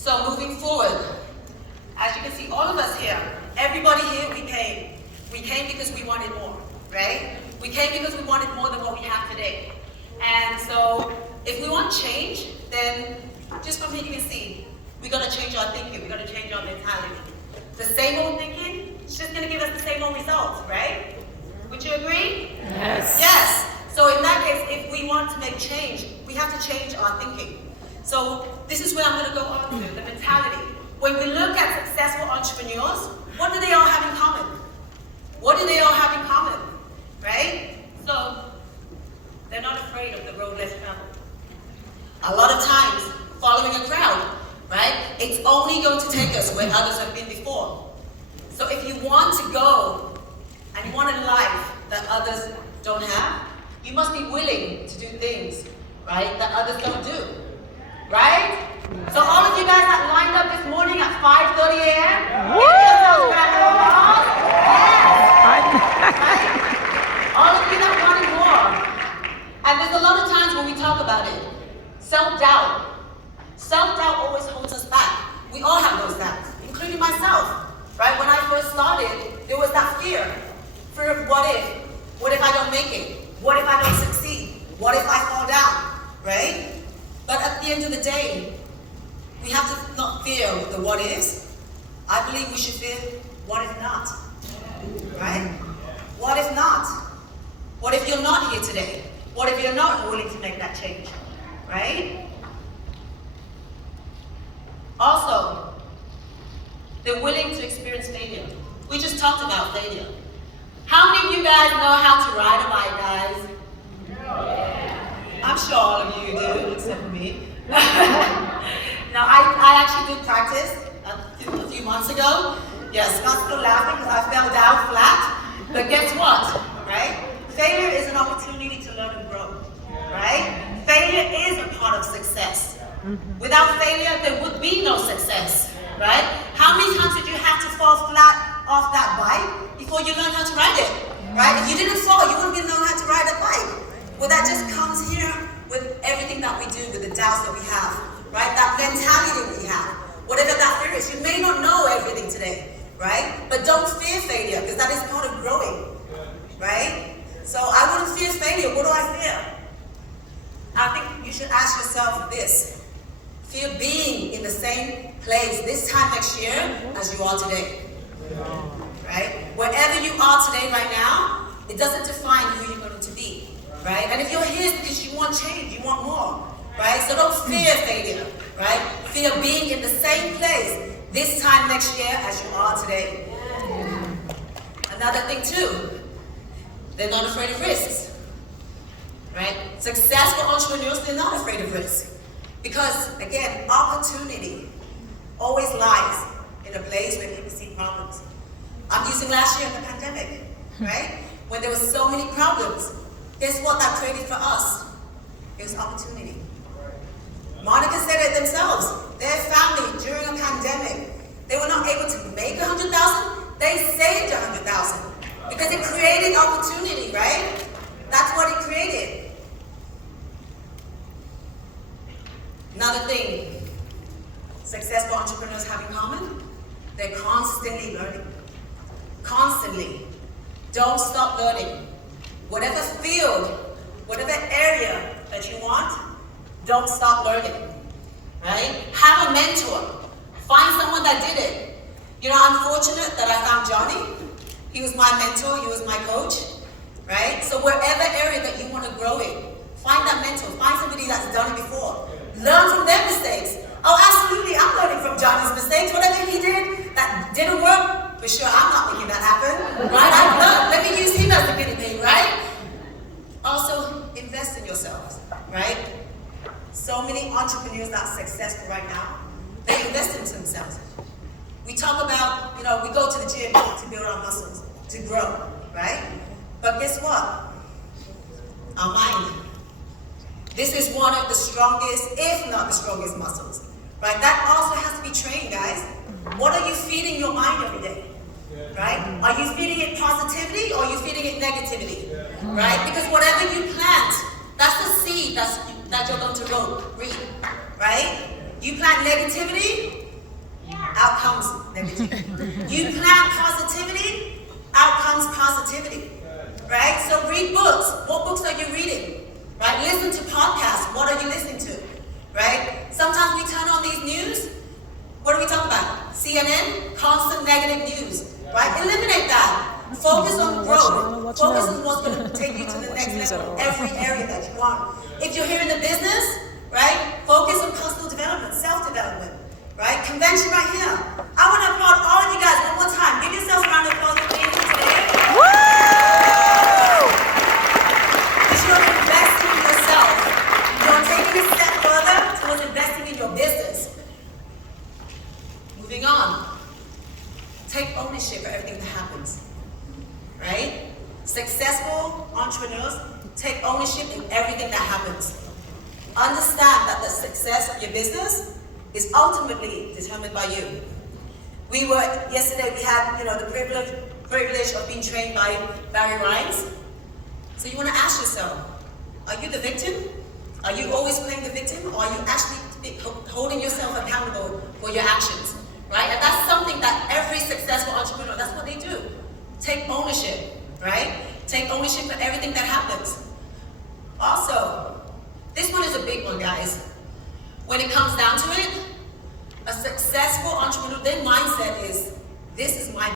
So moving forward, as you can see, all of us here, everybody here, we came. We came because we wanted more, right? We came because we wanted more than what we have today. And so if we want change, then just from here you can see, we got to change our thinking, we got to change our mentality. The same old thinking, it's just going to give us the same old results, right? Would you agree? Yes. Yes. So in that case, if we want to make change, we have to change our thinking. So this is where I'm going to go on to, the mentality. When we look at successful entrepreneurs, what do they all have in common? What do they all have in common? Right? So they're not afraid of the road less traveled. A lot of times, following a crowd, right? It's only going to take us where others have been before. So if you want to go and you want a life that others don't have, you must be willing to do things, right, that others don't do, right? So all of you guys that lined up this morning at 5:30 a.m., give yourselves a round of applause. Yes, right? All of you that wanted more. And there's a lot of times when we talk about it, self-doubt. Self-doubt always holds us back. We all have those doubts, including myself, right? When I first started, there was that fear of what if? What if I don't make it? What if I don't succeed? What if I fall down, right? But at the end of the day, we have to not fear the what ifs. I believe we should fear what if not, right? What if not? What if you're not here today? What if you're not willing to make that change, right? Also, they're willing to experience failure. We just talked about failure. How many of you guys know how to ride a bike, guys? I'm sure all of you do, except for me. Now, I actually did practice a few months ago. Yes, Scott's still laughing because I fell down flat. But guess what, right? Failure is an opportunity to learn and grow, right? Failure is a part of success. Without failure, there would be no success, right? How many times did you have to fall flat off that bike before you learned how to ride it, right? If you didn't fall, you wouldn't have known how to ride a bike. Well, that just comes here with everything that we do, with the doubts that we have, right? That mentality we have, whatever that fear is. You may not know everything today, right? But don't fear failure, because that is part of growing, right? So I wouldn't fear failure. What do I fear? I think you should ask yourself this. Fear being in the same place this time next year as you are today, right? Wherever you are today right now, it doesn't define who you're going to be, right? And if you're here because you want change, you want more, right? So don't fear failure, right? Fear being in the same place this time next year as you are today. Another thing too, they're not afraid of risks, right? Successful entrepreneurs, they're not afraid of risk. Because, again, opportunity always lies in a place where people see problems. I'm using last year in the pandemic, right? When there were so many problems, guess what that created for us? It was opportunity. Monica said it themselves. Their family, during a pandemic, they were not able to make $100,000. They saved $100,000 because it created opportunity, right? That's what it created. Another thing successful entrepreneurs have in common, they're constantly learning. Constantly. Don't stop learning. Whatever field, whatever area that you want, don't stop learning, right? Have a mentor. Find someone that did it. You know, I'm fortunate that I found Johnny. He was my mentor, he was my coach, right? So wherever area that you want to grow in, find that mentor. Find somebody that's done it before. Learn from their mistakes. Oh, absolutely, I'm learning from Johnny's mistakes. Whatever he did that didn't work, for sure, I'm not making that happen, right? I've learned. Let me use him as the guinea pig, right? Also, invest in yourselves, right? So many entrepreneurs that are successful right now, they invest in themselves. We talk about, you know, we go to the gym to build our muscles, to grow, right? But guess what? Our mind. This is one of the strongest, if not the strongest muscles, right? That also has to be trained, guys. What are you feeding your mind every day, right? Are you feeding it positivity or are you feeding it negativity, right? Because whatever you plant, that's the seed that you're going to reap, right? You plant negativity, out comes negativity. You plant positivity, out comes positivity. Right? So read books. What books are you reading? Right? Listen to podcasts. What are you listening to? Right? Sometimes we turn on these news. What do we talk about? CNN? Constant negative news. Right? Eliminate that. Focus on growth. Focus on what's going to take you to the next level. Every area that you want. If you're here in the business, right? Focus on personal development, self-development. Right? Convention right here. I want to applaud all of you guys one more time. Give yourselves a round of applause for being here today. Because you're investing in yourself. You're taking a step further towards investing in your business. Moving on. Take ownership for everything that happens. Right? Successful entrepreneurs take ownership in everything that happens. Understand that the success of your business is ultimately determined by you. Yesterday we had, the privilege of being trained by Barry Rines. So you want to ask yourself, are you the victim? Are you always playing the victim? Or are you actually holding yourself accountable for your actions? Right? And that's something that every successful entrepreneur, that's what they do. Take ownership, right? Take ownership for everything that happens. Also, this one is a big one, guys. When it comes down to it, a successful entrepreneur, their mindset is, this is my